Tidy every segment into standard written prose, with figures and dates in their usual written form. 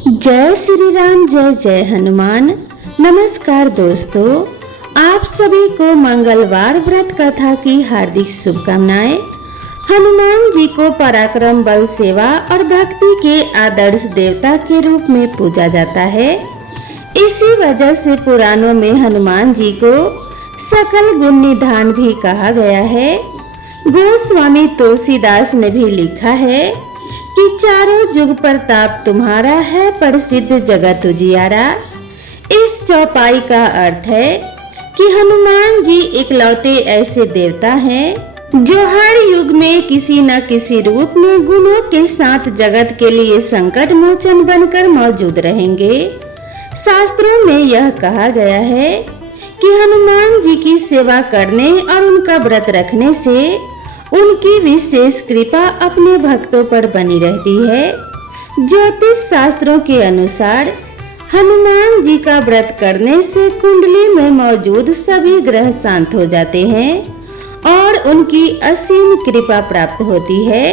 जय श्री राम, जय जय हनुमान। नमस्कार दोस्तों, आप सभी को मंगलवार व्रत कथा की हार्दिक शुभकामनाएं। हनुमान जी को पराक्रम, बल, सेवा और भक्ति के आदर्श देवता के रूप में पूजा जाता है। इसी वजह से पुराणों में हनुमान जी को सकल गुण निधान भी कहा गया है। गोस्वामी तुलसीदास ने भी लिखा है कि चारों जुग प्रताप तुम्हारा है, प्रसिद्ध जगत उजियारा। इस चौपाई का अर्थ है कि हनुमान जी इकलौते ऐसे देवता हैं जो हर युग में किसी न किसी रूप में गुणों के साथ जगत के लिए संकट मोचन बनकर मौजूद रहेंगे। शास्त्रों में यह कहा गया है कि हनुमान जी की सेवा करने और उनका व्रत रखने से उनकी विशेष कृपा अपने भक्तों पर बनी रहती है। ज्योतिष शास्त्रों के अनुसार हनुमान जी का व्रत करने से कुंडली में मौजूद सभी ग्रह शांत हो जाते हैं और उनकी असीम कृपा प्राप्त होती है।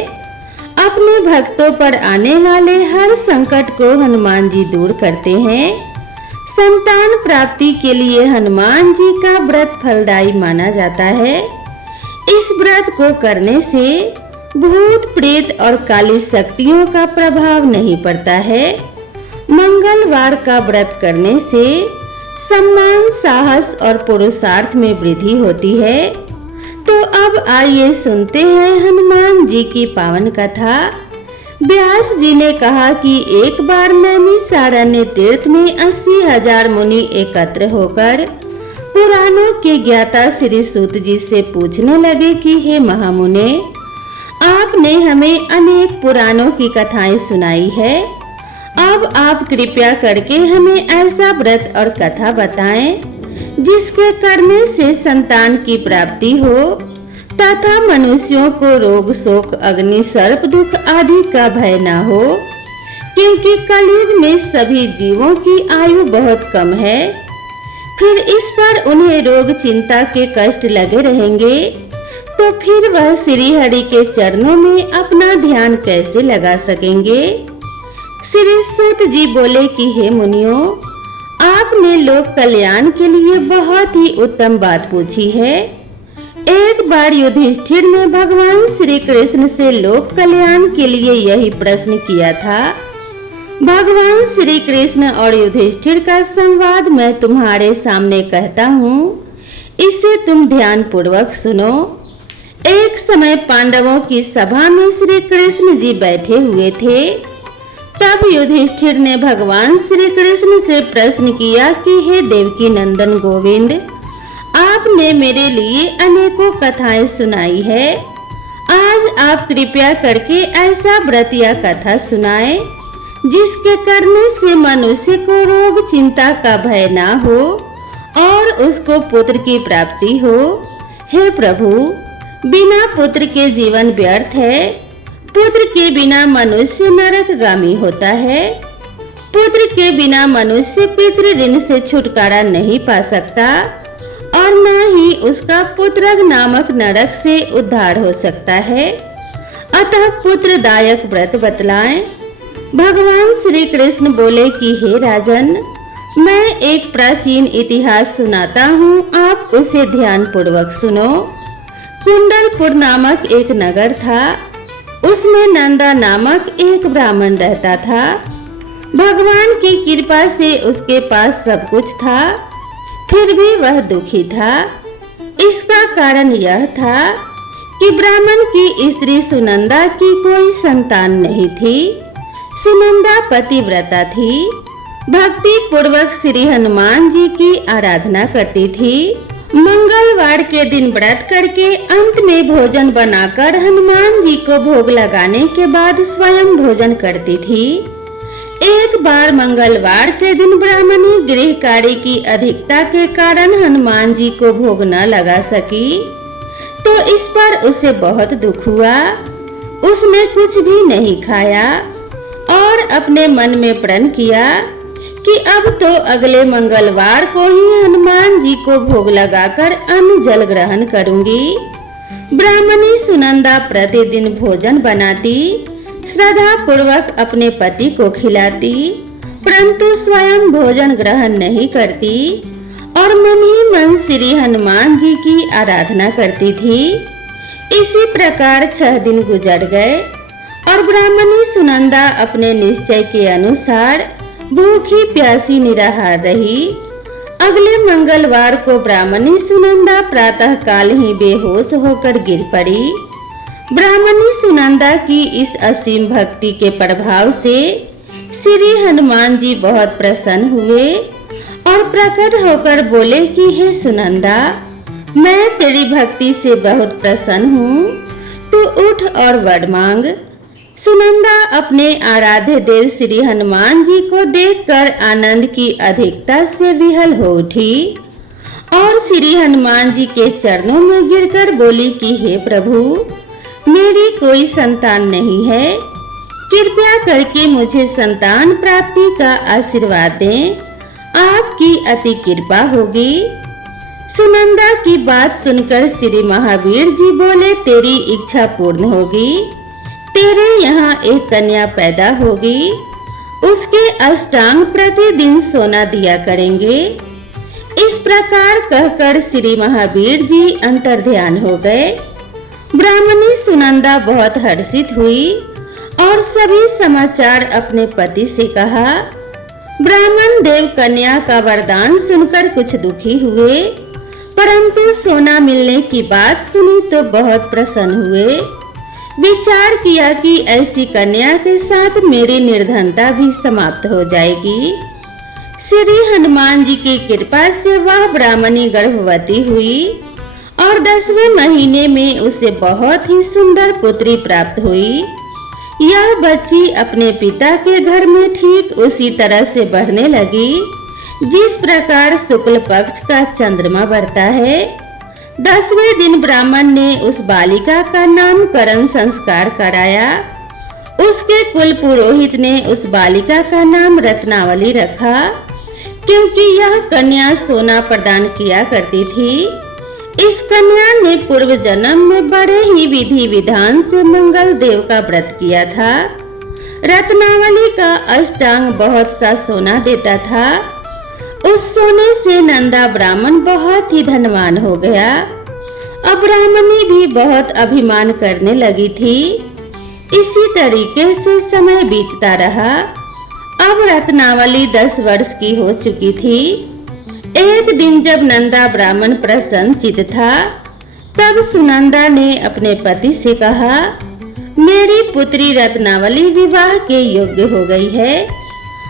अपने भक्तों पर आने वाले हर संकट को हनुमान जी दूर करते हैं। संतान प्राप्ति के लिए हनुमान जी का व्रत फलदायी माना जाता है। इस व्रत को करने से भूत, प्रेत और काली शक्तियों का प्रभाव नहीं पड़ता है। मंगलवार का व्रत करने से सम्मान, साहस और पुरुषार्थ में वृद्धि होती है। तो अब आइए सुनते हैं हनुमान जी की पावन कथा। व्यास जी ने कहा कि एक बार नैमिषारण्य तीर्थ में 80,000 मुनि एकत्र होकर पुराणों के ज्ञाता श्री सूत जी से पूछने लगे कि हे महामुने, आपने हमें अनेक पुराणों की कथाएं सुनाई है। अब आप कृपया करके हमें ऐसा व्रत और कथा बताएं जिसके करने से संतान की प्राप्ति हो तथा मनुष्यों को रोग, शोक, अग्नि, सर्प, दुख आदि का भय न हो, क्योंकि कलयुग में सभी जीवों की आयु बहुत कम है। फिर इस पर उन्हें रोग, चिंता के कष्ट लगे रहेंगे, तो फिर वह श्री हरि के चरणों में अपना ध्यान कैसे लगा सकेंगे। श्री सूत जी बोले कि हे मुनियों, आपने लोक कल्याण के लिए बहुत ही उत्तम बात पूछी है। एक बार युधिष्ठिर ने भगवान श्री कृष्ण से लोक कल्याण के लिए यही प्रश्न किया था। भगवान श्री कृष्ण और युधिष्ठिर का संवाद मैं तुम्हारे सामने कहता हूँ, इसे तुम ध्यान पूर्वक सुनो। एक समय पांडवों की सभा में श्री कृष्ण जी बैठे हुए थे। तब युधिष्ठिर ने भगवान श्री कृष्ण से प्रश्न किया कि हे देवकी नंदन गोविंद, आपने मेरे लिए अनेकों कथाएं सुनाई है। आज आप कृपया करके ऐसा व्रत या कथा सुनाएं जिसके करने से मनुष्य को रोग, चिंता का भय ना हो और उसको पुत्र की प्राप्ति हो। हे प्रभु, बिना पुत्र के जीवन व्यर्थ है। पुत्र के बिना मनुष्य नरकगामी होता है। पुत्र के बिना मनुष्य पितृ ऋण से छुटकारा नहीं पा सकता और न ही उसका पुत्रग नामक नरक से उद्धार हो सकता है। अतः पुत्रदायक व्रत बतलाएं। भगवान श्री कृष्ण बोले कि हे राजन, मैं एक प्राचीन इतिहास सुनाता हूँ, आप उसे ध्यान पूर्वक सुनो। कुंडलपुर नामक एक नगर था। उसमें नंदा नामक एक ब्राह्मण रहता था। भगवान की कृपा से उसके पास सब कुछ था, फिर भी वह दुखी था। इसका कारण यह था कि ब्राह्मण की स्त्री सुनंदा की कोई संतान नहीं थी। सुनंदा पतिव्रता थी, भक्ति पूर्वक श्री हनुमान जी की आराधना करती थी। मंगलवार के दिन व्रत करके अंत में भोजन बनाकर हनुमान जी को भोग लगाने के बाद स्वयं भोजन करती थी। एक बार मंगलवार के दिन ब्राह्मणी गृह कार्य की अधिकता के कारण हनुमान जी को भोग न लगा सकी, तो इस पर उसे बहुत दुख हुआ। उसने कुछ भी नहीं खाया और अपने मन में प्रण किया कि अब तो अगले मंगलवार को ही हनुमान जी को भोग लगाकर अन्न जल ग्रहण करूंगी। ब्राह्मणी सुनंदा प्रतिदिन भोजन बनाती, श्रद्धा पूर्वक अपने पति को खिलाती परंतु स्वयं भोजन ग्रहण नहीं करती और मन ही मन श्री हनुमान जी की आराधना करती थी। इसी प्रकार 6 दिन गुजर गए और ब्राह्मणी सुनंदा अपने निश्चय के अनुसार भूखी प्यासी निराहार रही। अगले मंगलवार को ब्राह्मणी सुनंदा प्रातः काल ही बेहोश होकर गिर पड़ी। ब्राह्मणी सुनंदा की इस असीम भक्ति के प्रभाव से श्री हनुमान जी बहुत प्रसन्न हुए और प्रकट होकर बोले कि हे सुनंदा, मैं तेरी भक्ति से बहुत प्रसन्न हूँ, तू उठ और वर मांग। सुनंदा अपने आराध्य देव श्री हनुमान जी को देखकर आनंद की अधिकता से विहल हो उठी और श्री हनुमान जी के चरणों में गिरकर बोली कि हे प्रभु, मेरी कोई संतान नहीं है, कृपया करके मुझे संतान प्राप्ति का आशीर्वाद दें, आपकी अति कृपा होगी। सुनंदा की बात सुनकर श्री महावीर जी बोले, तेरी इच्छा पूर्ण होगी, तेरे यहाँ एक कन्या पैदा होगी, उसके अष्टांग प्रतिदिन सोना दिया करेंगे। इस प्रकार कहकर श्री महावीर जी अंतर्ध्यान हो गए। ब्राह्मणी सुनंदा बहुत हर्षित हुई और सभी समाचार अपने पति से कहा। ब्राह्मण देव कन्या का वरदान सुनकर कुछ दुखी हुए, परंतु सोना मिलने की बात सुनी तो बहुत प्रसन्न हुए। विचार किया कि ऐसी कन्या के साथ मेरी निर्धनता भी समाप्त हो जाएगी। श्री हनुमान जी की कृपा से वह ब्राह्मणी गर्भवती हुई और 10वें महीने में उसे बहुत ही सुंदर पुत्री प्राप्त हुई। यह बच्ची अपने पिता के घर में ठीक उसी तरह से बढ़ने लगी जिस प्रकार शुक्ल पक्ष का चंद्रमा बढ़ता है। 10वें दिन ब्राह्मण ने उस बालिका का नामकरण संस्कार कराया। उसके कुल पुरोहित ने उस बालिका का नाम रत्नावली रखा, क्योंकि यह कन्या सोना प्रदान किया करती थी। इस कन्या ने पूर्व जन्म में बड़े ही विधि विधान से मंगल देव का व्रत किया था। रत्नावली का अष्टांग बहुत सा सोना देता था। उस सोने से नंदा ब्राह्मण बहुत ही धनवान हो गया। अब ब्राह्मणी भी बहुत अभिमान करने लगी थी। इसी तरीके से समय बीतता रहा। अब रत्नावली 10 वर्ष की हो चुकी थी। एक दिन जब नंदा ब्राह्मण प्रसन्न चित्त था, तब सुनंदा ने अपने पति से कहा, मेरी पुत्री रत्नावली विवाह के योग्य हो गई है,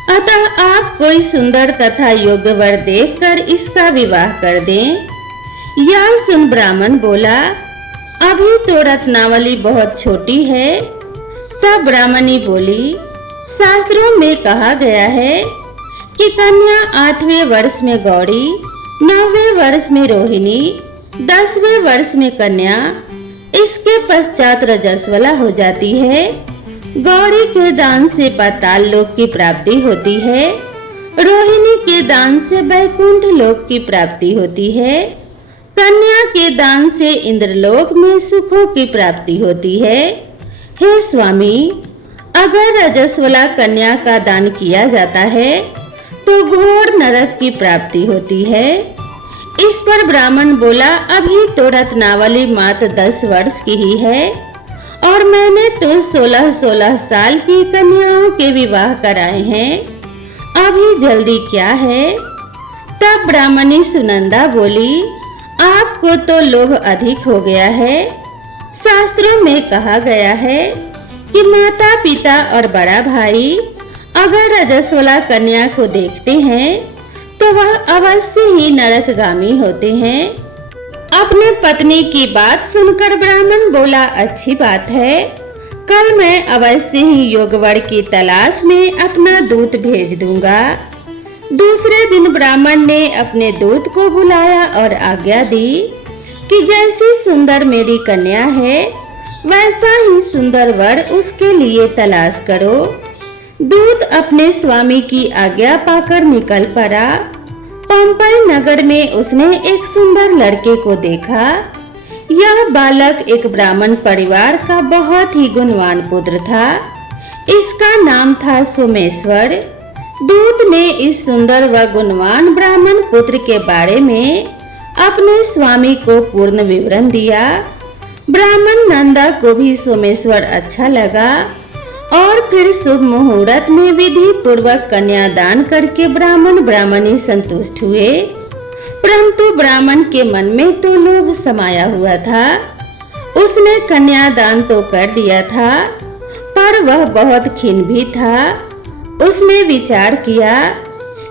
अतः आप कोई सुंदर तथा योग्य वर देखकर इसका विवाह कर दें। यह सुन ब्राह्मण बोला, अभी तो रत्नावली बहुत छोटी है। तब ब्राह्मणी बोली, शास्त्रों में कहा गया है कि कन्या 8वें वर्ष में गौरी, 9वें वर्ष में रोहिणी, 10वें वर्ष में कन्या, इसके पश्चात रजस्वला हो जाती है। गौरी के दान से पाताल लोक की प्राप्ति होती है, रोहिणी के दान से वैकुंठ लोक की प्राप्ति होती है, कन्या के दान से इंद्रलोक में सुखों की प्राप्ति होती है। हे स्वामी, अगर रजस्वला कन्या का दान किया जाता है तो घोर नरक की प्राप्ति होती है। इस पर ब्राह्मण बोला, अभी तो रत्नावली मात्र 10 वर्ष की ही है और मैंने तो 16-16 साल की कन्याओं के विवाह कराए हैं, अभी जल्दी क्या है। तब ब्राह्मणी सुनंदा बोली, आपको तो लोभ अधिक हो गया है। शास्त्रों में कहा गया है कि माता पिता और बड़ा भाई अगर रजस्वला कन्या को देखते हैं तो वह अवश्य ही नरकगामी होते हैं। अपने पत्नी की बात सुनकर ब्राह्मण बोला, अच्छी बात है, कल मैं अवश्य ही योगवर की तलाश में अपना दूत भेज दूंगा। दूसरे दिन ब्राह्मण ने अपने दूत को बुलाया और आज्ञा दी कि जैसी सुंदर मेरी कन्या है वैसा ही सुंदर वर उसके लिए तलाश करो। दूत अपने स्वामी की आज्ञा पाकर निकल पड़ा। पंपई नगर में उसने एक सुंदर लड़के को देखा। यह बालक एक ब्राह्मण परिवार का बहुत ही गुणवान पुत्र था। इसका नाम था सोमेश्वर। दूत ने इस सुंदर व गुणवान ब्राह्मण पुत्र के बारे में अपने स्वामी को पूर्ण विवरण दिया। ब्राह्मण नंदा को भी सोमेश्वर अच्छा लगा और फिर शुभ मुहूर्त में विधि पूर्वक कन्यादान करके ब्राह्मण ब्राह्मणी संतुष्ट हुए। परंतु ब्राह्मण के मन में तो लोभ समाया हुआ था। उसने कन्यादान तो कर दिया था, पर वह बहुत खिन्न भी था। उसने विचार किया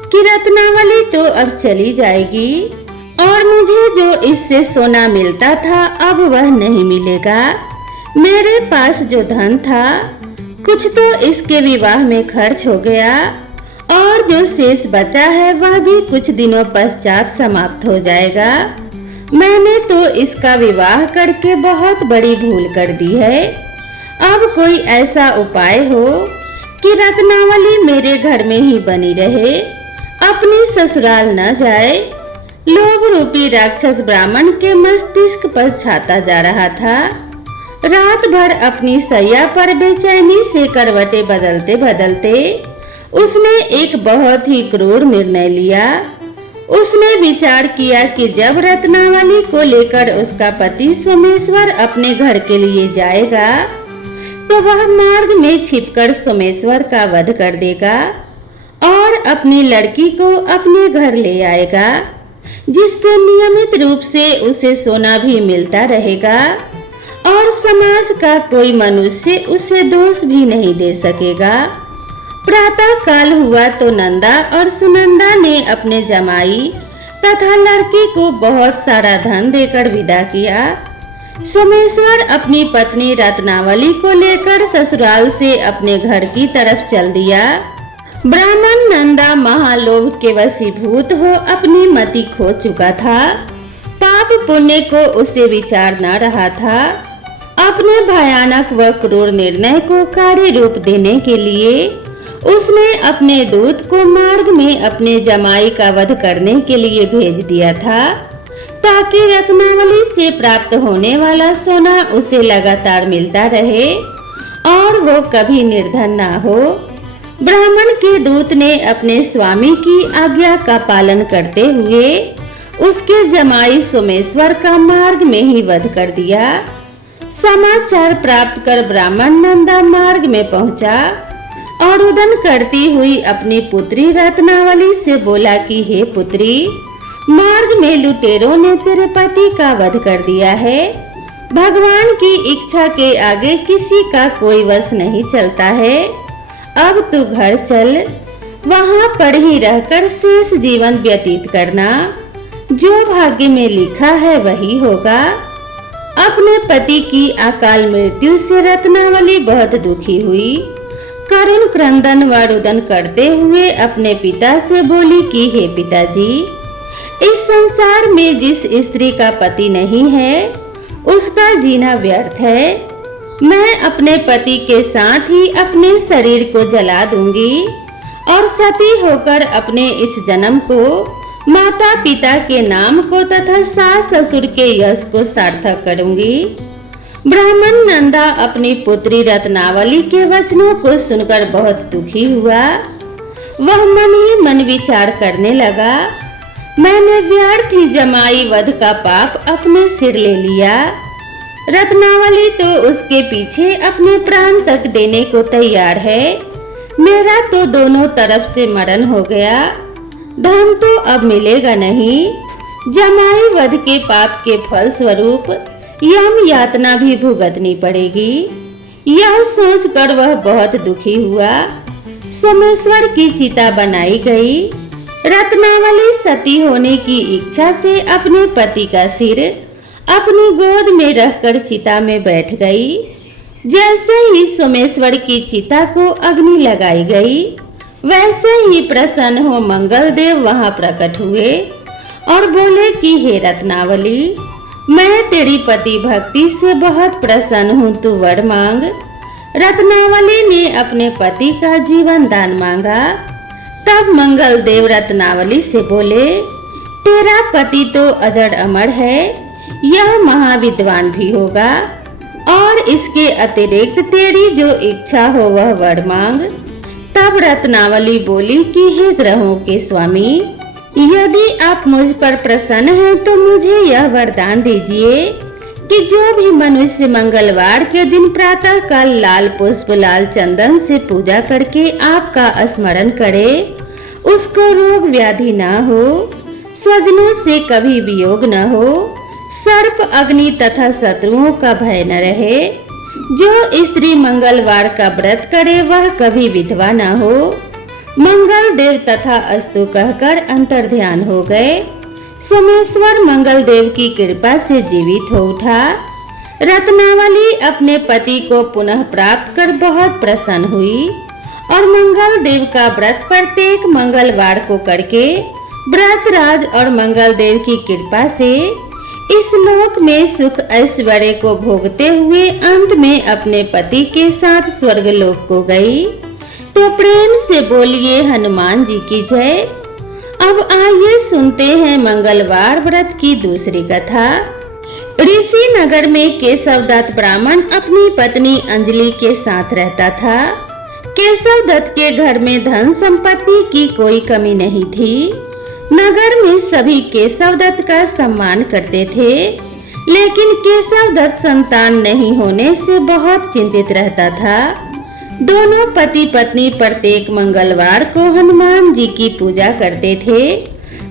कि रत्नावली तो अब चली जाएगी और मुझे जो इससे सोना मिलता था अब वह नहीं मिलेगा। मेरे पास जो धन था कुछ तो इसके विवाह में खर्च हो गया और जो शेष बचा है वह भी कुछ दिनों पश्चात समाप्त हो जाएगा। मैंने तो इसका विवाह करके बहुत बड़ी भूल कर दी है। अब कोई ऐसा उपाय हो कि रत्नावली मेरे घर में ही बनी रहे, अपनी ससुराल न जाए। लोभ रूपी राक्षस ब्राह्मण के मस्तिष्क पर छाता जा रहा था। रात भर अपनी सैया पर बेचैनी से करवटें बदलते बदलते उसने एक बहुत ही क्रूर निर्णय लिया। उसने विचार किया कि जब रत्नावली को लेकर उसका पति सोमेश्वर अपने घर के लिए जाएगा तो वह मार्ग में छिपकर सोमेश्वर का वध कर देगा और अपनी लड़की को अपने घर ले आएगा, जिससे नियमित रूप से उसे सोना भी मिलता रहेगा और समाज का कोई मनुष्य उसे दोष भी नहीं दे सकेगा। प्रातः काल हुआ तो नंदा और सुनंदा ने अपने जमाई तथा लड़की को बहुत सारा धन देकर विदा किया। सोमेश्वर अपनी पत्नी रत्नावली को लेकर ससुराल से अपने घर की तरफ चल दिया। ब्राह्मण नंदा महालोभ के वशीभूत हो अपनी मति खो चुका था। पाप पुण्य को उसे विचार न रहा था। अपने भयानक व क्रूर निर्णय को कार्य रूप देने के लिए उसने अपने दूत को मार्ग में अपने जमाई का वध करने के लिए भेज दिया था, ताकि रत्नावली से प्राप्त होने वाला सोना उसे लगातार मिलता रहे और वो कभी निर्धन ना हो। ब्राह्मण के दूत ने अपने स्वामी की आज्ञा का पालन करते हुए उसके जमाई सोमेश्वर का मार्ग में ही वध कर दिया। समाचार प्राप्त कर ब्राह्मण नंदा मार्ग में पहुंचा और रुदन करती हुई अपनी पुत्री रत्नावली से बोला कि हे पुत्री, मार्ग में लुटेरों ने तेरे पति का वध कर दिया है। भगवान की इच्छा के आगे किसी का कोई वश नहीं चलता है। अब तू घर चल, वहां पर ही रहकर शेष जीवन व्यतीत करना। जो भाग्य में लिखा है वही होगा। अपने पति की अकाल मृत्यु से रत्नावली बहुत दुखी हुई। करुण क्रंदन व रुदन करते हुए अपने पिता से बोली कि हे पिताजी, इस संसार में जिस स्त्री का पति नहीं है उसका जीना व्यर्थ है। मैं अपने पति के साथ ही अपने शरीर को जला दूंगी और सती होकर अपने इस जन्म को, माता पिता के नाम को तथा सास ससुर के यश को सार्थक करूंगी। ब्राह्मण नंदा अपनी पुत्री रत्नावली के वचनों को सुनकर बहुत दुखी हुआ। वह मन ही मन विचार करने लगा, मैंने व्यर्थ ही जमाई वध का पाप अपने सिर ले लिया। रत्नावली तो उसके पीछे अपने प्राण तक देने को तैयार है। मेरा तो दोनों तरफ से मरण हो गया। धन तो अब मिलेगा नहीं। जमाई वध के पाप के फल स्वरूप यम यातना भी भुगतनी पड़ेगी। यह सोचकर वह बहुत दुखी हुआ। सोमेश्वर की चिता बनाई गई। रत्नावली सती होने की इच्छा से अपने पति का सिर अपनी गोद में रखकर चिता में बैठ गई। जैसे ही सोमेश्वर की चिता को अग्नि लगाई गई, वैसे ही प्रसन्न हो मंगल देव वहां प्रकट हुए और बोले कि हे रत्नावली, मैं तेरी पति भक्ति से बहुत प्रसन्न हूँ, तू वर मांग। रत्नावली ने अपने पति का जीवन दान मांगा। तब मंगल देव रत्नावली से बोले, तेरा पति तो अजर अमर है, यह महाविद्वान भी होगा और इसके अतिरिक्त तेरी जो इच्छा हो वह वर मांग। तब रत्नावली बोली कि हे ग्रहों के स्वामी, यदि आप मुझ पर प्रसन्न हैं तो मुझे यह वरदान दीजिए कि जो भी मनुष्य मंगलवार के दिन प्रातः काल लाल पुष्प लाल चंदन से पूजा करके आपका स्मरण करे, उसको रोग व्याधि न हो, स्वजनों से कभी वियोग न हो, सर्प अग्नि तथा शत्रुओं का भय न रहे। जो स्त्री मंगलवार का व्रत करे वह कभी विधवा न हो। मंगल देव तथा अस्तु कहकर अंतर्ध्यान हो गए। सोमेश्वर मंगल देव की कृपा से जीवित हो उठा। रत्नावली अपने पति को पुनः प्राप्त कर बहुत प्रसन्न हुई और मंगल देव का व्रत प्रत्येक मंगलवार को करके व्रतराज और मंगल देव की कृपा से इस लोक में सुख ऐश्वर्य को भोगते हुए अंत में अपने पति के साथ स्वर्ग लोक को गई। तो प्रेम से बोलिए हनुमान जी की जय। अब आइए सुनते हैं मंगलवार व्रत की दूसरी कथा। ऋषि नगर में केशवदत्त ब्राह्मण अपनी पत्नी अंजलि के साथ रहता था। केशवदत्त के घर में धन संपत्ति की कोई कमी नहीं थी। नगर में सभी केशवदत्त का सम्मान करते थे, लेकिन केशवदत्त संतान नहीं होने से बहुत चिंतित रहता था। दोनों पति पत्नी प्रत्येक मंगलवार को हनुमान जी की पूजा करते थे।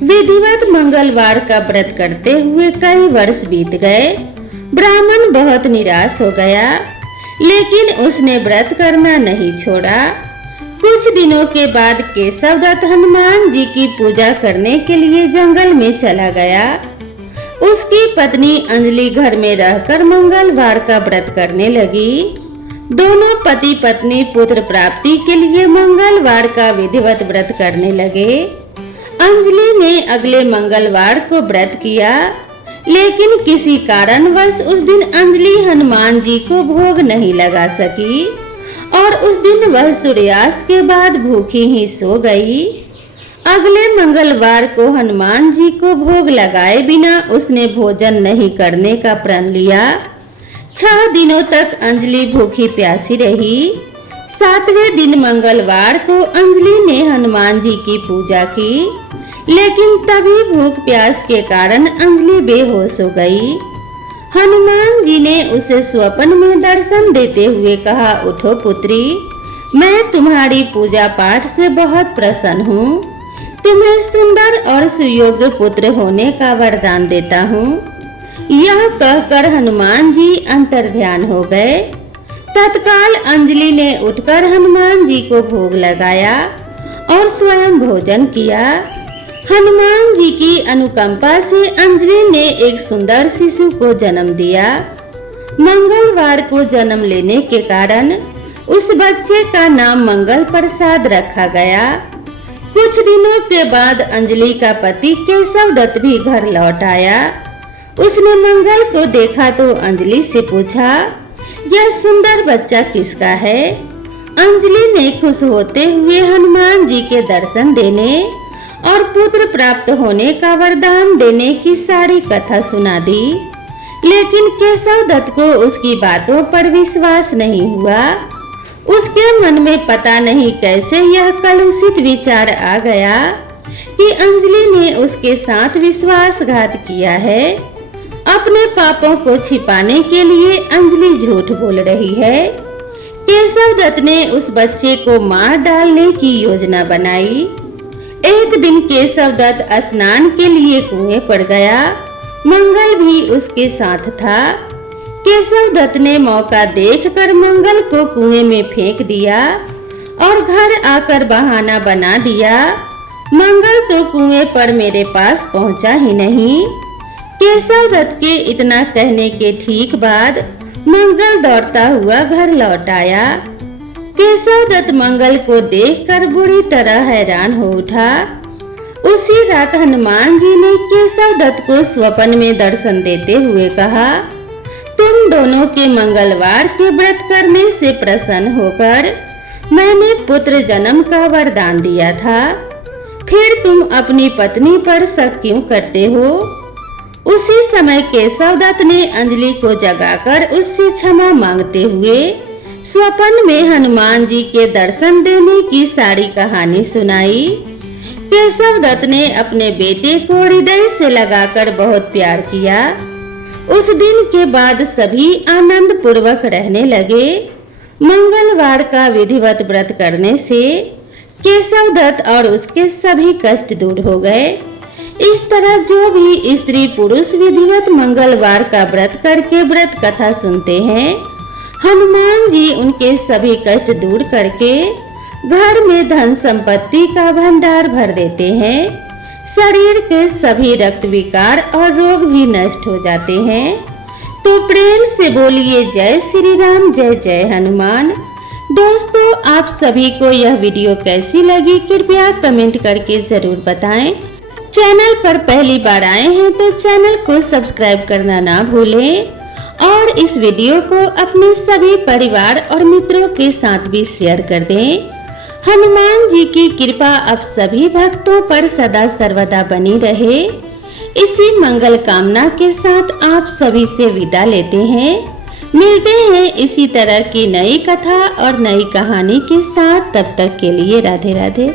विधिवत मंगलवार का व्रत करते हुए कई वर्ष बीत गए। ब्राह्मण बहुत निराश हो गया, लेकिन उसने व्रत करना नहीं छोड़ा। कुछ दिनों के बाद केशवदत्त हनुमान जी की पूजा करने के लिए जंगल में चला गया। उसकी पत्नी अंजलि घर में रहकर मंगलवार का व्रत करने लगी। दोनों पति पत्नी पुत्र प्राप्ति के लिए मंगलवार का विधिवत व्रत करने लगे। अंजलि ने अगले मंगलवार को व्रत किया, लेकिन किसी कारणवश उस दिन अंजलि हनुमान जी को भोग नहीं लगा सकी और उस दिन वह सूर्यास्त के बाद भूखी ही सो गई। अगले मंगलवार को हनुमान जी को भोग लगाए बिना उसने भोजन नहीं करने का प्रण लिया। 6 दिनों तक अंजलि भूखी प्यासी रही। 7वें दिन मंगलवार को अंजलि ने हनुमान जी की पूजा की, लेकिन तभी भूख प्यास के कारण अंजलि बेहोश हो गई। हनुमान जी ने उसे स्वप्न में दर्शन देते हुए कहा, उठो पुत्री, मैं तुम्हारी पूजा पाठ से बहुत प्रसन्न हूँ। तुम्हें सुंदर और सुयोग्य पुत्र होने का वरदान देता हूँ। यह कहकर हनुमान जी अंतर्ध्यान हो गए। तत्काल अंजलि ने उठकर हनुमान जी को भोग लगाया और स्वयं भोजन किया। हनुमान जी की अनुकंपा से अंजलि ने एक सुंदर शिशु को जन्म दिया। मंगलवार को जन्म लेने के कारण उस बच्चे का नाम मंगल प्रसाद रखा गया। कुछ दिनों के बाद अंजलि का पति केशवदत्त भी घर लौट आया। उसने मंगल को देखा तो अंजलि से पूछा, यह सुंदर बच्चा किसका है? अंजलि ने खुश होते हुए हनुमान जी के दर्शन देने और पुत्र प्राप्त होने का वरदान देने की सारी कथा सुना दी, लेकिन केशवदत्त को उसकी बातों पर विश्वास नहीं हुआ। उसके मन में पता नहीं कैसे यह कलुषित विचार आ गया कि अंजलि ने उसके साथ विश्वासघात किया है। अपने पापों को छिपाने के लिए अंजलि झूठ बोल रही है। केशवदत्त ने उस बच्चे को मार डालने की योजना बनाई। एक दिन केशवदत्त स्नान के लिए कुएं पर गया। मंगल भी उसके साथ था। केशवदत्त ने मौका देखकर मंगल को कुएं में फेंक दिया और घर आकर बहाना बना दिया, मंगल तो कुएं पर मेरे पास पहुंचा ही नहीं। केशवदत्त के इतना कहने के ठीक बाद मंगल दौड़ता हुआ घर लौट आया। केशवदत्त मंगल को देखकर बुरी तरह हैरान हो उठा। उसी रात हनुमान जी ने केशवदत्त को स्वप्न में दर्शन देते हुए कहा, तुम दोनों के मंगलवार के व्रत करने से प्रसन्न होकर मैंने पुत्र जन्म का वरदान दिया था, फिर तुम अपनी पत्नी पर शक क्यों करते हो? उसी समय केशवदत्त ने अंजलि को जगाकर उससे क्षमा मांगते हुए स्वप्न में हनुमान जी के दर्शन देने की सारी कहानी सुनाई। केशव दत्त ने अपने बेटे को हृदय से लगाकर बहुत प्यार किया। उस दिन के बाद सभी आनंद पूर्वक रहने लगे। मंगलवार का विधिवत व्रत करने से केशव दत्त और उसके सभी कष्ट दूर हो गए। इस तरह जो भी स्त्री पुरुष विधिवत मंगलवार का व्रत करके व्रत कथा सुनते हैं, हनुमान जी उनके सभी कष्ट दूर करके घर में धन संपत्ति का भंडार भर देते हैं। शरीर के सभी रक्त विकार और रोग भी नष्ट हो जाते हैं। तो प्रेम से बोलिए जय श्री राम, जय जय हनुमान। दोस्तों, आप सभी को यह वीडियो कैसी लगी कृपया कमेंट करके जरूर बताएं। चैनल पर पहली बार आए हैं तो चैनल को सब्सक्राइब करना ना भूलें और इस वीडियो को अपने सभी परिवार और मित्रों के साथ भी शेयर कर दें। हनुमान जी की कृपा अब सभी भक्तों पर सदा सर्वदा बनी रहे। इसी मंगल कामना के साथ आप सभी से विदा लेते हैं। मिलते हैं इसी तरह की नई कथा और नई कहानी के साथ। तब तक के लिए राधे राधे।